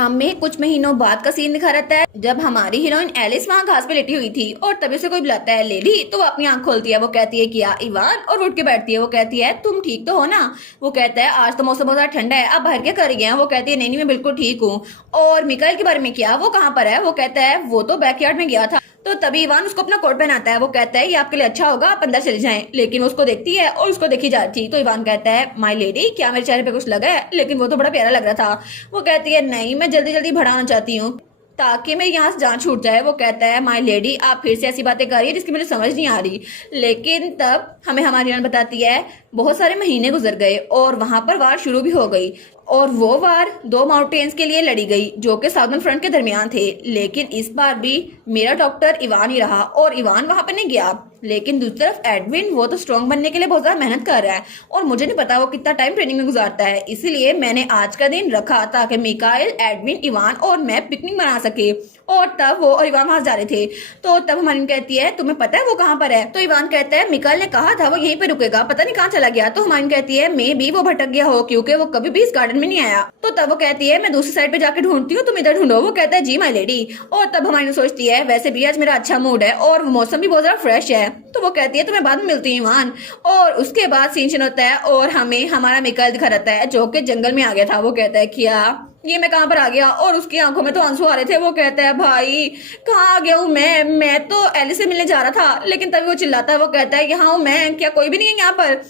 हमें कुछ महीनों बाद का सीन दिखा रहता है जब हमारी हीरोइन एलिस वहाँ घास पे लेटी हुई थी और तभी उसे कोई बुलाता है लेडी, तो वो अपनी आंख खोलती है। वो कहती है क्या इवान, और वो उठ के बैठती है। वो कहती है तुम ठीक तो हो ना। वो कहता है आज तो मौसम बहुत ज्यादा ठंडा है, आप बाहर क्या कर रही हैं। वो कहती है नहीं नहीं मैं बिल्कुल ठीक हूँ। और मिकाइल के बारे में क्या, वो कहाँ पर है। वो कहता है वो तो बैकयार्ड में गया था। तो तभी इवान उसको अपना कोट पहनाता है। वो कहता है ये आपके लिए अच्छा होगा, आप अंदर चले जाएं। लेकिन वो उसको देखती है और उसको देखी जा रही थी। तो इवान कहता है माय लेडी क्या मेरे चेहरे पे कुछ लगा है, लेकिन वो तो बड़ा प्यारा लग रहा था। वो कहती है नहीं मैं जल्दी जल्दी बढ़ाना चाहती हूँ ताकि मेरी यहाँ से जान छूट जाए। वो कहता है माय लेडी आप फिर से ऐसी बातें कर रही है जिसकी मुझे समझ नहीं आ रही। लेकिन तब हमें हमारी जान बताती है बहुत सारे महीने गुजर गए और वहां पर वार शुरू भी हो गई। और वो वार दो माउंटेन्स के लिए लड़ी गई जो कि साउदर्न फ्रंट के दरमियान थे। लेकिन इस बार भी मेरा डॉक्टर इवान ही रहा और इवान वहां पर नहीं गया। लेकिन दूसरी तरफ एडविन वो तो स्ट्रांग बनने के लिए बहुत ज्यादा मेहनत कर रहा है और मुझे नहीं पता वो कितना टाइम ट्रेनिंग में गुजारता है। इसीलिए मैंने आज का दिन रखा ताकि मिकाइल, एडविन, इवान और मैं पिकनिक मना सके। और तब वो और इवान वहां जा रहे थे। तो तब हमारी कहती है तुम्हें पता है वो कहाँ पर है। तो इवान कहता है मिकाइल ने कहा था वो यहीं पे रुकेगा, पता नहीं कहाँ चला गया। तो हमारी कहती है मे भी वो भटक गया हो क्योंकि वो कभी भी इस गार्डन में नहीं आया। तो तब वो कहती है मैं दूसरी साइड पे जाके ढूंढती हूँ, तुम इधर ढूंढो। वो कहता है जी माय लेडी। और तब हमारी सोचती है वैसे भी आज मेरा अच्छा मूड है और मौसम भी बहुत ज्यादा फ्रेश है। तो वो कहती है तुम्हें बाद में मिलती हूँ इवान। और उसके बाद सीन होता है और हमें हमारा मिकाइल दिखा रहता है जो कि जंगल में आ गया था। वो कहता है क्या ये मैं कहाँ पर आ गया, और उसकी आंखों में तो आंसू आ रहे थे। वो कहता है भाई कहाँ आ गया हूँ मैं तो एलिस से मिलने जा रहा था। लेकिन तभी वो चिल्लाता है। वो कहता है यहाँ हूँ मैं, क्या कोई भी नहीं है यहाँ पर।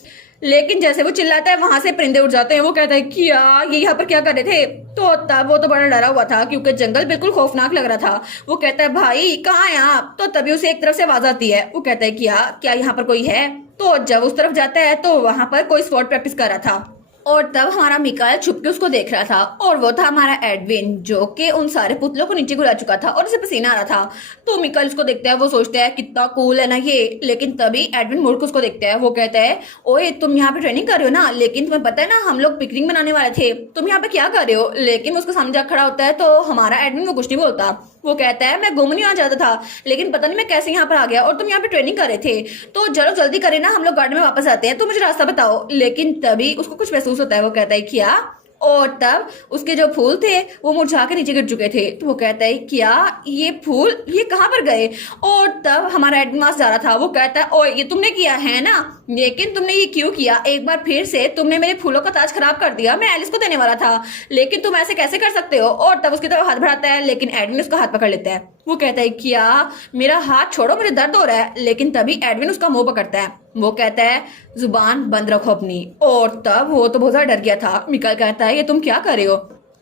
लेकिन जैसे वो चिल्लाता है वहां से परिंदे उड़ जाते हैं। वो कहता है क्या ये यहाँ पर क्या कर रहे थे। तो तब वो तो बड़ा डरा हुआ था क्योंकि जंगल बिल्कुल खौफनाक लग रहा था। वो कहता है भाई कहाँ है आप। तो तभी उसे एक तरफ से आवाज आती है। वो कहता है क्या यहाँ पर कोई है। तो जब उस तरफ जाता है तो वहां पर कोई स्पॉट प्रैक्टिस कर रहा था। और तब हमारा मिकाइल छुप के उसको देख रहा था और वो था हमारा एडविन जो कि उन सारे पुतलों को नीचे गिरा चुका था और उसे पसीना आ रहा था। तो मिकाइल उसको देखता है, वो सोचता है कितना कूल है ना ये। लेकिन तभी एडविन मुड़ के उसको देखता है। वो कहता है ओए तुम यहाँ पे ट्रेनिंग कर रहे हो ना, लेकिन तुम्हें पता है ना हम लोग पिकनिक मनाने वाले थे, तुम यहाँ पे क्या कर रहे हो। लेकिन उसको सामने जाकर खड़ा होता है तो हमारा एडविन वो कुछ नहीं बोलता। वो कहता है मैं घूमने आना चाहता था लेकिन पता नहीं मैं कैसे यहाँ पर आ गया और तुम यहाँ पे ट्रेनिंग कर रहे थे, तो चलो जल्दी करें ना हम लोग गार्डन में वापस आते हैं, तो मुझे रास्ता बताओ। लेकिन तभी उसको कुछ महसूस होता है। वो कहता है क्या। और तब उसके जो फूल थे वो मुरझा के नीचे गिर चुके थे। तो वो कहता है क्या ये फूल ये कहाँ पर गए। और तब हमारा एडमास जा रहा था। वो कहता है ओ ये तुमने किया है ना, लेकिन तुमने ये क्यों किया, एक बार फिर से तुमने मेरे फूलों का ताज खराब कर दिया, मैं एलिस को देने वाला था, लेकिन तुम ऐसे कैसे कर सकते हो। और तब उसकी तरफ हाथ बढ़ाता है लेकिन एडविन उसका हाथ पकड़ लेता है। वो कहता है क्या मेरा हाथ छोड़ो मुझे दर्द हो रहा है। लेकिन तभी एडविन उसका मुंह पकड़ता है। वो कहता है जुबान बंद रखो अपनी। और तब वो तो बहुत ज्यादा डर गया था। मिकाइल कहता है ये तुम क्या कर रहे हो।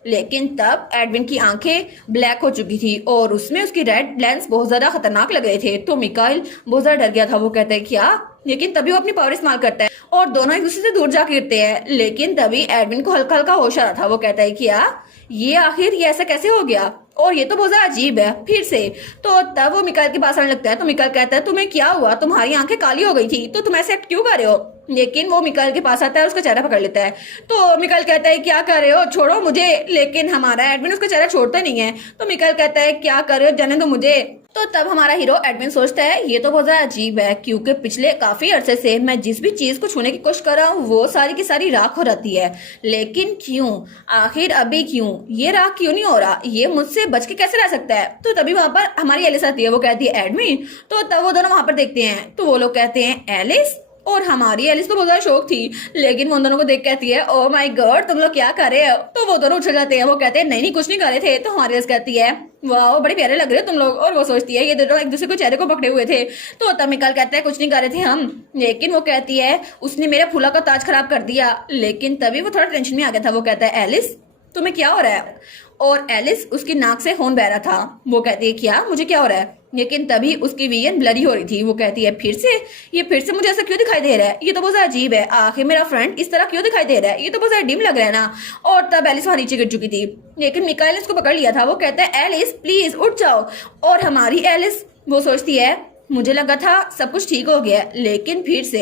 लेकिन तब एडविन की आंखें ब्लैक हो चुकी थी और उसमें उसकी रेड लेंस बहुत ज्यादा खतरनाक लग रहे थे। तो मिकाइल बहुत ज्यादा डर गया था। वो कहता है क्या। लेकिन तभी वो अपनी पावर इस्तेमाल करता है और दोनों एक दूसरे से दूर जा गिरते हैं। लेकिन तभी एडविन को हल्का हल्का होश आ रहा था। वो कहता है क्या ये आखिर ये ऐसा कैसे हो गया और ये तो बहुत ज्यादा अजीब है फिर से। तो तब वो मिकाइल के पास आने लगता है। तो मिकाइल कहता है तुम्हें क्या हुआ, तुम्हारी आंखें काली हो गई थी तो तुम ऐसे एक्ट क्यों कर रहे हो। लेकिन वो मिकाइल के पास आता है, उसका चेहरा पकड़ लेता है। तो मिकाइल कहता है क्या कर रहे हो, छोड़ो मुझे। लेकिन हमारा एडविन उसका चेहरा छोड़ता नहीं है। तो मिकाइल कहता है क्या कर रहे हो, जाने दो मुझे। तो तब हमारा हीरो एडविन सोचता है ये तो बहुत ज्यादा अजीब है क्योंकि पिछले काफी अरसे से मैं जिस भी चीज को छूने की कोशिश कर रहा हूँ वो सारी की सारी राख हो जाती है। लेकिन क्यों, आखिर अभी क्यों, ये राख क्यों नहीं हो रहा, ये मुझसे बच के कैसे रह सकता है। तो तभी वहां पर हमारी एलिस आती है। वो कहती है एडविन। तो तब वो दोनों वहां पर देखते हैं तो वो लोग कहते हैं एलिस। और हमारी एलिस को बहुत ज्यादा शौक थी लेकिन वो उन दोनों को देख कहती है ओ माय गॉड तुम लोग क्या कर रहे हो। तो वो दोनों उछल जाते हैं। वो कहते हैं नहीं नहीं कुछ नहीं कर रहे थे। तो हमारी एलिस कहती है वाह बड़े प्यारे लग रहे हो तुम लोग। और वो सोचती है ये दोनों एक दूसरे को चेहरे को पकड़े हुए थे। तो तब मिकाइल कहता है कुछ नहीं कर रहे थे हम। लेकिन वो कहती है उसने मेरे फूलों का ताज खराब कर दिया। लेकिन तभी वो थोड़ा टेंशन में आ गया था। वो कहता है एलिस तुम्हें क्या हो रहा है। और एलिस उसकी नाक से खून बह रहा था। वो कहती है क्या मुझे क्या हो रहा है। लेकिन तभी उसकी विजन ब्लरी हो रही थी। वो कहती है फिर से मुझे ऐसा क्यों दिखाई दे रहा है, ये तो बहुत अजीब है, आखिर मेरा फ्रेंड इस तरह क्यों दिखाई दे रहा है, ये तो बहुत डिम लग रहा है ना। और तब एलिस वहां नीचे गिर चुकी थी लेकिन मिकाइल ने उसको पकड़ लिया था। वो कहता है एलिस प्लीज उठ जाओ। और हमारी एलिस वो सोचती है मुझे लगा था सब कुछ ठीक हो गया लेकिन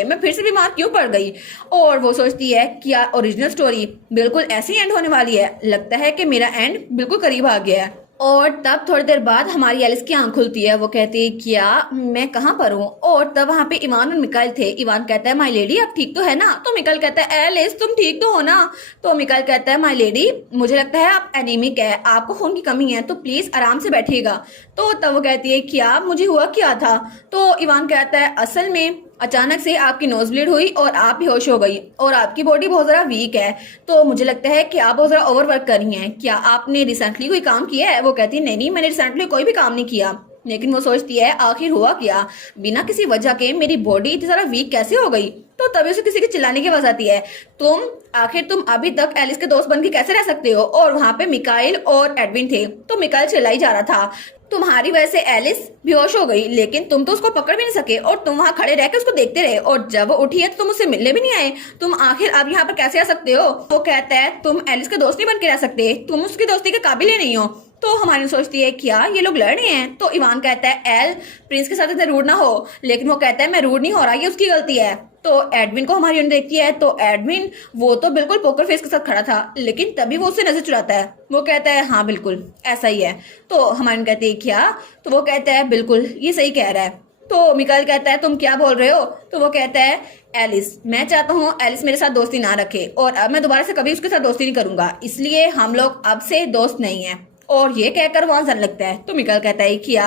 मैं फिर से बीमार क्यों पड़ गई। और वो सोचती है क्या ओरिजिनल स्टोरी बिल्कुल ऐसी एंड होने वाली है, लगता है कि मेरा एंड बिल्कुल करीब आ गया है। और तब थोड़ी देर बाद हमारी एलिस की आंख खुलती है। वो कहती है क्या मैं कहाँ पर हूँ। और तब वहाँ पे इवान और मिकाइल थे। इवान कहता है माय लेडी आप ठीक तो है ना। तो मिकाइल कहता है एलिस तुम ठीक तो हो ना। तो मिकाइल कहता है माय लेडी मुझे लगता है आप एनीमिक है, आपको खून की कमी है, तो प्लीज आराम से बैठिएगा। तो तब वो कहती है क्या मुझे हुआ क्या था। तो इवान कहता है असल में अचानक से आपकी नोज ब्लीड हुई और आप बेहोश हो गई और आपकी बॉडी बहुत ज़रा वीक है, तो मुझे लगता है कि आप बहुत ज़रा ओवरवर्क कर रही हैं। क्या आपने रिसेंटली कोई काम किया है। वो कहती है नहीं नहीं मैंने रिसेंटली कोई भी काम नहीं किया। लेकिन वो सोचती है आखिर हुआ क्या, बिना किसी वजह के मेरी बॉडी इतनी ज़रा वीक कैसे हो गई। तो तभी उसे किसी के चिल्लाने की आवाज आती है तुम अभी तक एलिस के दोस्त बन के कैसे रह सकते हो। और वहां पे मिकाइल और एडविन थे। तो मिकाइल चिल्लाई जा रहा था तुम्हारी वजह से एलिस बेहोश हो गई, लेकिन तुम तो उसको पकड़ भी नहीं सके और तुम वहां खड़े रह के उसको देखते रहे, और जब वो उठी है तो तुम उससे मिलने भी नहीं आए। तुम आखिर अब यहाँ पर कैसे आ सकते हो। वो कहता है तुम एलिस के दोस्त नहीं बन के रह सकते, तुम उसकी दोस्ती के काबिल ही नहीं हो। तो हमारी सोचती है क्या ये लोग लड़ रहे हैं। तो इवान कहता है एल प्रिंस के साथ इतना रूड ना हो। लेकिन वो कहता है मैं रूड नहीं हो रहा, ये उसकी गलती है। तो एडविन को हमारी यूनिट देखती है। तो एडविन वो तो बिल्कुल पोकर फेस के साथ खड़ा था, लेकिन तभी वो उससे नजर चुराता है। वो कहता है हाँ बिल्कुल ऐसा ही है। तो हमारी कहती है क्या। तो वो कहता है बिल्कुल ये सही कह रहा है। तो मिकाइल कहता है तुम क्या बोल रहे हो। तो वो कहता है एलिस मैं चाहता हूँ एलिस मेरे साथ दोस्ती ना रखे, और अब मैं दोबारा से कभी उसके साथ दोस्ती नहीं करूंगा, इसलिए हम लोग अब से दोस्त नहीं है। और ये कहकर वहां जाने लगता है। तो मिकाइल कहता है क्या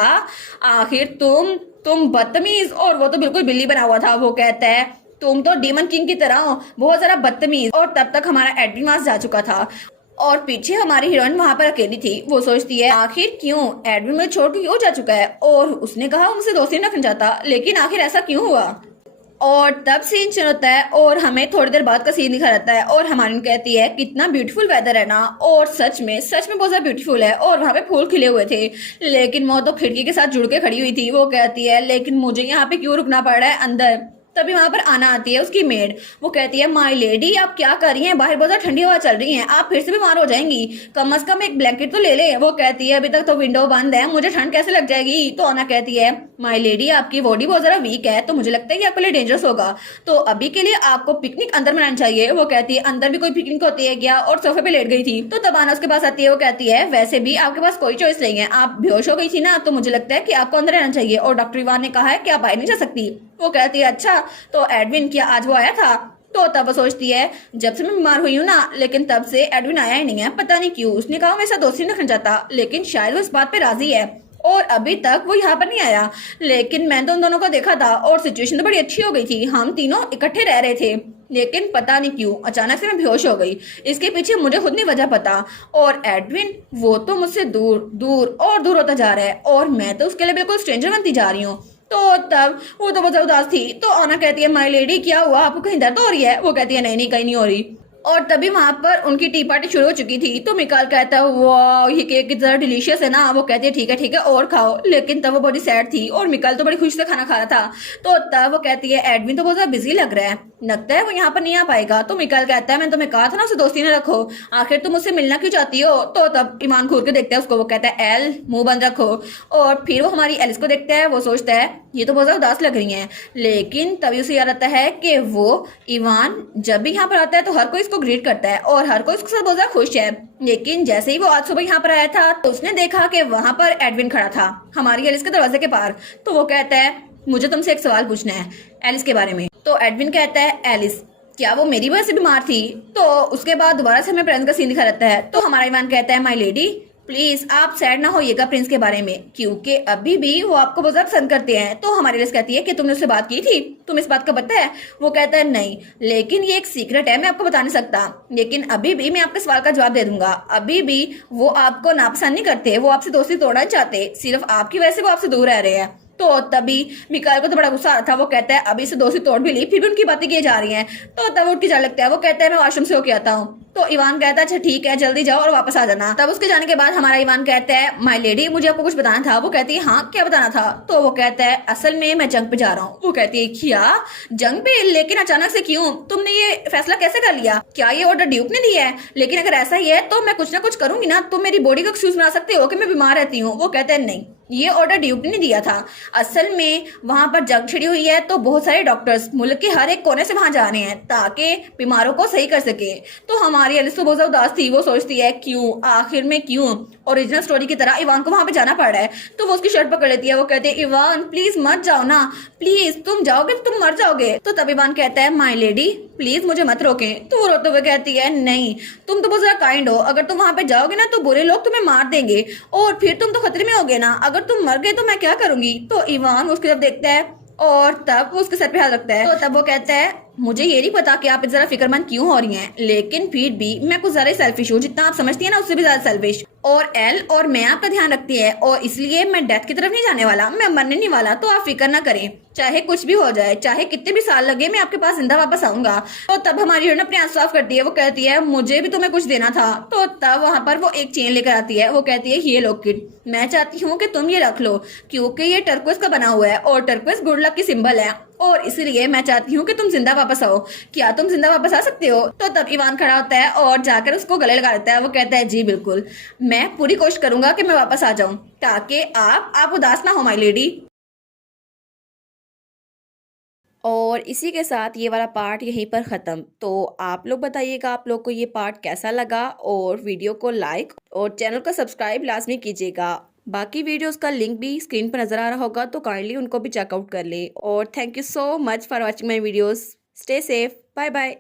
आखिर तुम बदतमीज, और वो तो बिल्कुल बिल्ली बना हुआ था। वो कहता है तुम तो डीमन किंग की तरह हो, बहुत ज्यादा बदतमीज। और तब तक हमारा एडविन वहां जा चुका था और पीछे हमारी हीरोइन वहां पर अकेली थी। वो सोचती है आखिर क्यों एडविन मुझे छोड़ के क्यों जा चुका है, और उसने कहा उनसे दोस्ती नहीं रखना चाहता, लेकिन आखिर ऐसा क्यों हुआ। और तब सीन चेंज होता है और हमें थोड़ी देर बाद का सीन दिखा रहता है। और हमारी कहती है कितना ब्यूटीफुल वेदर है ना, और सच में बहुत ज्यादा ब्यूटीफुल है, और वहां पे फूल खिले हुए थे। लेकिन वो तो खिड़की के साथ जुड़ के खड़ी हुई थी। वो कहती है लेकिन मुझे यहाँ पे क्यों रुकना पड़ रहा है अंदर। तभी वहां पर आना आती है उसकी मेड। वो कहती है माय लेडी आप क्या कर रही हैं, बाहर बहुत ज्यादा ठंडी हवा चल रही है, आप फिर से बीमार हो जाएंगी, कम से कम एक ब्लैंकेट तो ले ले। वो कहती है अभी तक तो विंडो बंद है, मुझे ठंड कैसे लग जाएगी। तो आना कहती है माय लेडी आपकी बॉडी बहुत ज्यादा वीक है, तो मुझे लगता है कि आपके लिए डेंजरस होगा, तो अभी के लिए आपको पिकनिक अंदर मनानी चाहिए। वो कहती है अंदर भी कोई पिकनिक होती है क्या, और सोफे पे लेट गई थी। तो तब आना उसके पास आती है। वो कहती है वैसे भी आपके पास कोई चॉइस नहीं है, आप बेहोश हो गई थी ना, तो मुझे लगता है कि आपको अंदर रहना चाहिए, और डॉक्टर इवान ने कहा है कि आप बाहर नहीं जा सकती। वो कहती है अच्छा तो एडविन क्या आज वो आया था। तो तब वो सोचती है जब से मैं बीमार हुई हूँ ना, लेकिन तब से एडविन आया ही नहीं है, पता नहीं क्यों। उसने कहा मेरे साथ दोस्ती नहीं रखना चाहता, लेकिन शायद वो इस बात पे राजी है, और अभी तक वो यहाँ पर नहीं आया। लेकिन मैं तो उन दोनों को देखा था और सिचुएशन तो बड़ी अच्छी हो गई थी, हम तीनों इकट्ठे रह रहे थे, लेकिन पता नहीं क्यों अचानक से मैं बेहोश हो गई। इसके पीछे मुझे खुद नहीं वजह पता, और एडविन वो तो मुझसे दूर दूर और दूर होता जा रहा है, और मैं तो उसके लिए बिल्कुल स्ट्रेंजर बनती जा रही हूँ। तो तब वो तो बहुत उदास थी। तो आना कहती है माय लेडी क्या हुआ, आपको कहीं दर्द हो रही है। वो कहती है नहीं नहीं कहीं नहीं हो रही। और तभी वहां पर उनकी टी पार्टी शुरू हो चुकी थी। तो मिकाइल कहता है वाह ये केक कितना डिलीशियस है ना। वो कहती है ठीक है और खाओ। लेकिन तब वो बड़ी सैड थी और मिकाइल तो बड़ी खुशी से खाना खा रहा था। तो तब वो कहती है एडविन तो बहुत ज्यादा बिजी लग रहा है, लगता है वो यहाँ पर नहीं आ पाएगा। तो मिकाइल कहता है मैंने तुम्हें कहा था ना उसे दोस्ती न रखो, आखिर तुम मुझसे मिलना क्यों चाहती हो। तो तब ईमान घूर के देखता है उसको। वो कहता है एल मुंह बंद रखो। और फिर वो हमारी एलिस को देखता है। वो सोचता है ये तो बहुत ज्यादा उदास लग रही है, लेकिन तभी उसे याद आता है कि वो ईवान जब भी यहाँ पर आता है तो हर कोई इसको ग्रीट करता है और हर कोई उसके साथ बहुत ज्यादा खुश है। लेकिन जैसे ही वो आज सुबह यहाँ पर आया था तो उसने देखा कि वहां पर एडविन खड़ा था हमारी एलिस के दरवाजे के पार। तो वो कहता है मुझे तुमसे एक सवाल पूछना है एलिस के बारे में। तो एडविन कहता है एलिस क्या वो मेरी वजह से बीमार थी। तो उसके बाद दोबारा से हमें प्रिंस का सीन दिखा रहता है। तो हमारा ईवान कहता है माय लेडी प्लीज आप सैड ना होइएगा प्रिंस के बारे में, क्योंकि अभी भी वो आपको बहुत ज्यादा पसंद करते हैं। तो हमारी एलिस कहती है कि तुमने उससे बात की थी, तुम इस बात का पता है। वो कहता है नहीं, लेकिन ये एक सीक्रेट है, मैं आपको बता नहीं सकता, लेकिन अभी भी मैं आपके सवाल का जवाब दे दूंगा। अभी भी वो आपको नापसंद नहीं करते, वो आपसे दोस्ती तोड़ना चाहते, सिर्फ आपकी वजह से वो आपसे दूर रह रहे हैं। तो तभी मिकाइल को तो बड़ा गुस्सा आ रहा था। वो कहता है अभी से दोस्ती तोड़ भी ली, फिर भी उनकी बातें की जा रही हैं। तो तब उठ के जाने लगता है। वो कहता है मैं वॉशरूम से होके आता हूँ। तो ईवान कहता है अच्छा ठीक है जल्दी जाओ और वापस आ जाना। तब उसके जाने के बाद हमारा ईवान कहता है माय लेडी मुझे आपको कुछ बताना था। वो कहती है हाँ क्या बताना था। तो वो कहता है असल में मैं जंग पे जा रहा हूँ। वो कहती है क्या जंग पे, लेकिन अचानक से क्यों, तुमने ये फैसला कैसे कर लिया, क्या ये ऑर्डर ड्यूक ने दिया है। लेकिन अगर ऐसा ही है तो मैं कुछ ना कुछ करूंगी ना, तुम मेरी बॉडी को एक्सक्यूज बना सकते हो कि मैं बीमार रहती हूँ। वो कहते हैं नहीं ये ऑर्डर ड्यूक ने दिया था, असल में वहां पर जंग छिड़ी हुई है तो बहुत सारे डॉक्टर्स मुल्क के हर एक कोने से वहां जा रहे हैं ताकि बीमारों को सही कर सके। तो हमारे हमारी एलिस तो बहुत ज्यादा उदास थी। वो सोचती है क्यों, आखिर में क्यों ओरिजिनल स्टोरी की तरह इवान को वहां पे जाना पड़ रहा है। तो वो उसकी शर्ट पकड़ लेती है। वो कहते हैं इवान प्लीज मत जाओ ना, प्लीज तुम जाओगे तो तुम मर जाओगे। तो तब इवान कहता है माय लेडी प्लीज मुझे मत रोकें। तो वो रोते हुए कहती है नहीं, तुम तो बहुत ज्यादा काइंड हो, अगर तुम वहां पे जाओगे ना तो बुरे लोग तुम्हें मार देंगे और फिर तुम तो खतरे में होगे ना, अगर तुम मर गए तो मैं क्या करूंगी। तो इवान उसकी तरफ देखता है और तब वो उसके सर पे हाथ रखता है। तो तब वो कहता है मुझे ये नहीं पता कि आप जरा फिक्रमंद क्यों हो रही हैं, लेकिन फिर भी मैं कुछ ज्यादा सेल्फिश हूँ, जितना आप समझती हैं ना उससे भी ज्यादा सेल्फिश। और एल और मैं आपका ध्यान रखती है और इसलिए मैं डेथ की तरफ नहीं जाने वाला, मैं मरने नहीं वाला। तो आप फिक्र ना करें, चाहे कुछ भी हो जाए, चाहे कितने भी साल लगे, मैं आपके पास जिंदा वापस आऊंगा। तो तब हमारी हीरोइन अपने आंसू साफ करती है। वो कहती है मुझे भी तुम्हें कुछ देना था। तो तब वहां पर वो एक चेन लेकर आती है। वो कहती है ये लो किड, मैं चाहती हूँ कि तुम ये रख लो क्योंकि ये टर्कोइज का बना हुआ है और टर्कोइज गुड लक की सिंबल है और इसलिए मैं चाहती हूँ कि तुम जिंदा वापस आओ। क्या तुम जिंदा वापस आ सकते हो। तो तब इवान खड़ा होता है और जाकर उसको गले लगा देता है। वो कहता है जी बिल्कुल, मैं पूरी कोशिश करूंगा कि मैं वापस आ जाऊं ताकि आप उदास ना हो माय लेडी। और इसी के साथ ये वाला पार्ट यहीं पर ख़त्म। तो आप लोग बताइएगा आप लोग को ये पार्ट कैसा लगा और वीडियो को लाइक और चैनल को सब्सक्राइब लाजमी कीजिएगा। बाकी वीडियोस का लिंक भी स्क्रीन पर नज़र आ रहा होगा तो काइंडली उनको भी चेकआउट कर लें। और thank you so much for watching my videos. Stay safe, bye bye.